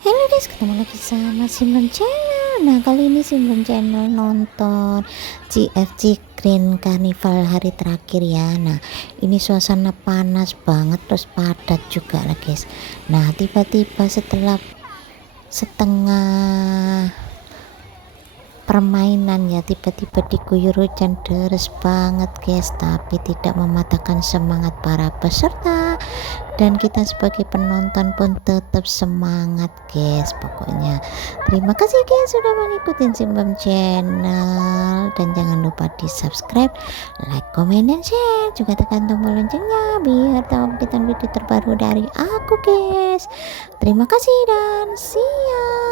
Halo guys, ketemu lagi sama Simon Channel. Nah, kali ini Simon Channel nonton GFC Grand Carnival hari terakhir ya. Nah, ini suasana panas banget terus padat juga lah guys. Nah, tiba-tiba setelah setengah permainan ya, tiba-tiba diguyur hujan deras banget guys, tapi tidak mematahkan semangat para peserta dan kita sebagai penonton pun tetap semangat guys. Pokoknya terima kasih guys sudah mengikuti Simon Channel, dan jangan lupa di subscribe, like, komen, dan share, juga tekan tombol loncengnya biar tahu updatean video terbaru dari aku guys. Terima kasih dan see ya.